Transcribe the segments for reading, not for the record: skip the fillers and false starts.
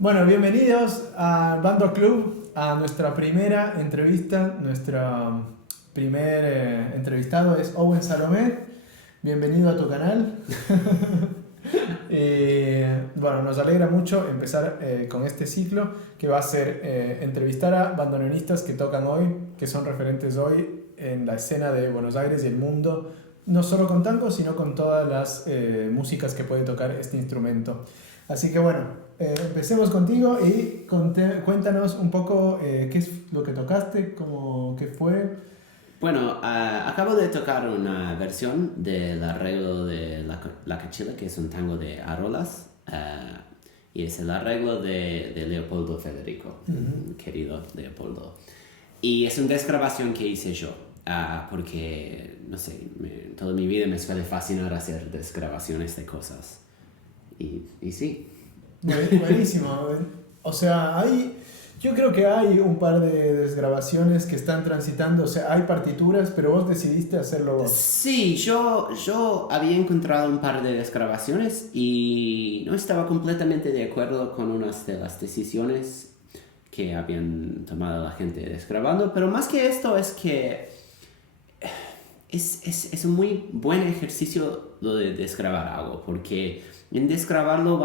Bueno, bienvenidos a Bando Club, a nuestra primera entrevista. Nuestro primer entrevistado es Owen Salomé. Bienvenido a tu canal. Bueno, nos alegra mucho empezar con este ciclo que va a ser entrevistar a bandoneonistas que tocan hoy, que son referentes hoy en la escena de Buenos Aires y el mundo, no solo con tango, sino con todas las músicas que puede tocar este instrumento. Así que bueno, empecemos contigo y cuéntanos un poco qué es lo que tocaste, qué fue. Bueno, acabo de tocar una versión del arreglo de La Cachila, que es un tango de Arolas, y es el arreglo de Leopoldo Federico, querido Leopoldo. Y es una desgrabación que hice yo, porque, no sé, toda mi vida me suele fascinar hacer desgrabaciones de cosas. Y sí. Buenísimo. O sea, yo creo que hay un par de desgrabaciones que están transitando, o sea, hay partituras, pero vos decidiste hacerlo vos. Sí, yo había encontrado un par de desgrabaciones y no estaba completamente de acuerdo con unas de las decisiones que habían tomado la gente desgrabando, pero más que esto es que es un muy buen ejercicio lo de desgrabar algo, porque en desgrabarlo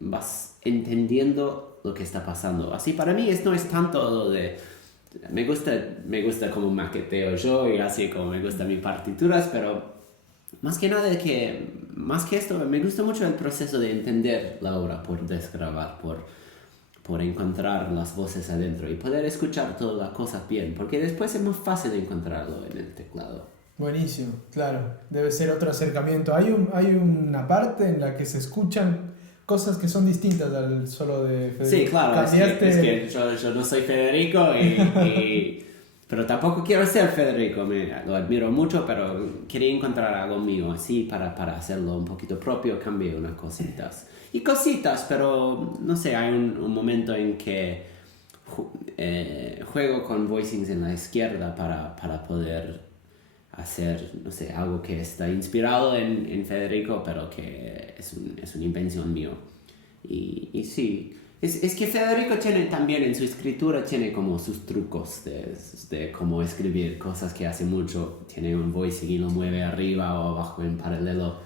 vas entendiendo lo que está pasando. Así para mí no es tanto lo de me gusta como maqueteo yo y así como me gustan mis partituras, pero más que nada más que esto, me gusta mucho el proceso de entender la obra por desgrabar, por encontrar las voces adentro y poder escuchar todas las cosas bien, porque después es más fácil encontrarlo en el teclado. Buenísimo, claro. Debe ser otro acercamiento. Hay una parte en la que se escuchan cosas que son distintas al solo de Federico. Sí, claro, Cambiaste... es que yo no soy Federico, pero tampoco quiero ser Federico, lo admiro mucho, pero quería encontrar algo mío, así para hacerlo un poquito propio, cambié unas cositas. Y cositas, pero no sé, hay un momento en que juego con voicings en la izquierda para poder hacer, no sé, algo que está inspirado en Federico, pero que es una invención mío. Y sí, Es que Federico tiene también en su escritura, tiene como sus trucos de cómo escribir cosas que hace mucho. Tiene un voicing y lo mueve arriba o abajo en paralelo.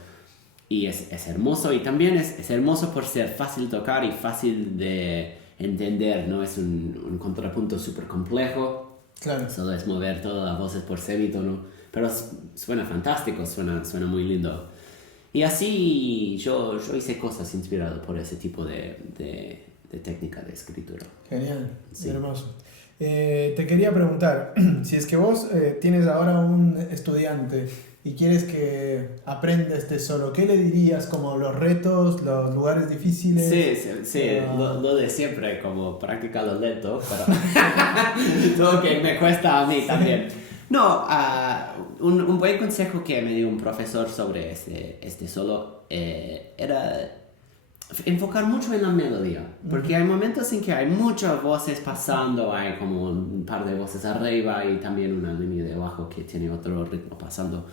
Y es hermoso. Y también es hermoso por ser fácil de tocar y fácil de entender. No es un contrapunto súper complejo. Claro. Solo es mover todas las voces por semitono. Pero suena fantástico, suena muy lindo. Y así yo hice cosas inspiradas por ese tipo de técnica de escritura. Genial, Sí. hermoso. Te quería preguntar, si es que vos tienes ahora un estudiante y quieres que aprenda este solo, ¿qué le dirías como los retos, los lugares difíciles? Sí, lo de siempre, como practicarlo lento, pero lo que me cuesta a mí también. No, un buen consejo que me dio un profesor sobre este solo era enfocar mucho en la melodía, porque hay momentos en que hay muchas voces pasando, hay como un par de voces arriba y también una línea de abajo que tiene otro ritmo pasando,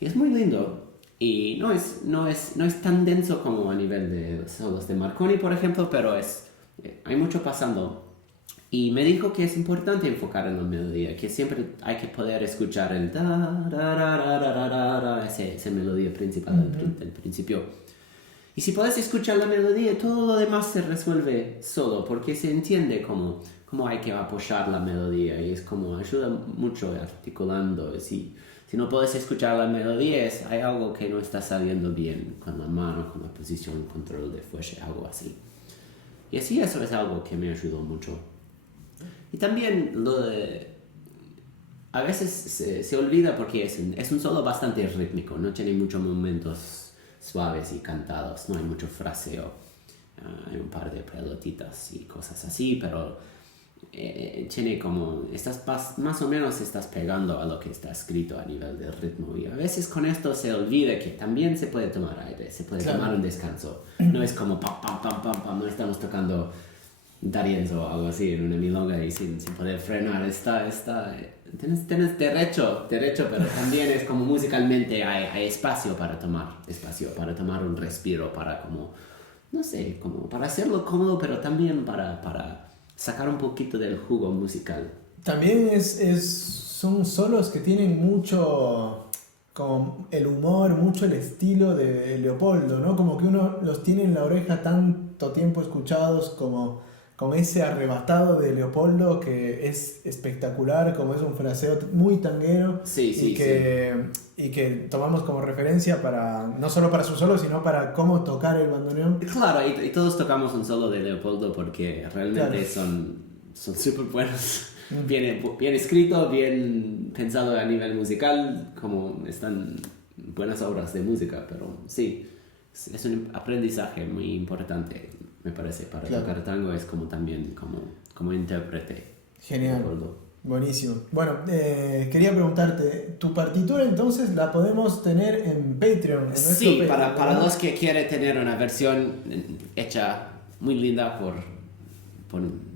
y es muy lindo, y no es tan denso como a nivel de solos de Marconi, por ejemplo, pero hay mucho pasando. Y me dijo que es importante enfocar en la melodía, que siempre hay que poder escuchar el da, da, da, da, da, da, da, esa melodía principal del principio. Y si puedes escuchar la melodía, todo lo demás se resuelve solo, porque se entiende cómo hay que apoyar la melodía, y es como ayuda mucho articulando. Si no puedes escuchar la melodía, hay algo que no está saliendo bien con la mano, con la posición, control de fuelle, algo así. Y así eso es algo que me ayudó mucho. Y también a veces se olvida porque es un solo bastante rítmico, no tiene muchos momentos suaves y cantados, no hay mucho fraseo, hay un par de pelotitas y cosas así, pero tiene como, más o menos estás pegando a lo que está escrito a nivel de ritmo, y a veces con esto se olvida que también se puede tomar aire, se puede tomar un descanso, no es como pam, pam, pam, pam, pam, no estamos tocando Darienzo o algo así en una milonga y sin poder frenar. Tienes derecho, pero también es como musicalmente hay espacio para tomar un respiro, para como, no sé, como para hacerlo cómodo, pero también para sacar un poquito del jugo musical. También son solos que tienen mucho, como el humor, mucho el estilo de Leopoldo, ¿no? Como que uno los tiene en la oreja tanto tiempo escuchados como con ese arrebatado de Leopoldo que es espectacular, como es un fraseo muy tanguero, y que tomamos como referencia no solo para su solo, sino para cómo tocar el bandoneón. Claro, y todos tocamos un solo de Leopoldo porque realmente son súper buenos. Bien escrito, bien pensado a nivel musical, como están buenas obras de música, pero sí, es un aprendizaje muy importante, me parece, para tocar tango, es como también como intérprete. Genial, buenísimo. Bueno, quería preguntarte, ¿tu partitura entonces la podemos tener en Patreon? Sí, para los que quieren tener una versión hecha muy linda por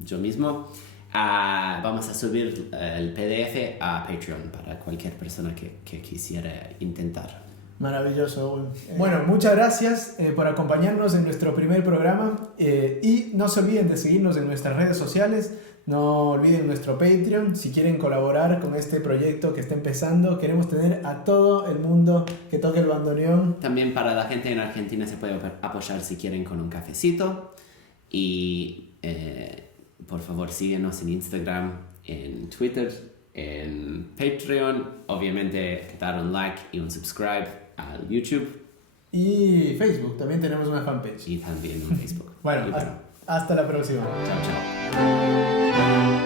yo mismo, vamos a subir el PDF a Patreon para cualquier persona que quisiera intentar. Maravilloso. Bueno, muchas gracias por acompañarnos en nuestro primer programa, y no se olviden de seguirnos en nuestras redes sociales, no olviden nuestro Patreon. Si quieren colaborar con este proyecto que está empezando, queremos tener a todo el mundo que toque el bandoneón. También para la gente en Argentina se puede apoyar si quieren con un cafecito, y por favor síguenos en Instagram, en Twitter, en Patreon, obviamente dar un like y un subscribe al YouTube. Y Facebook, también tenemos una fanpage. Y también en Facebook. Bueno, hasta la próxima. Chao, chao.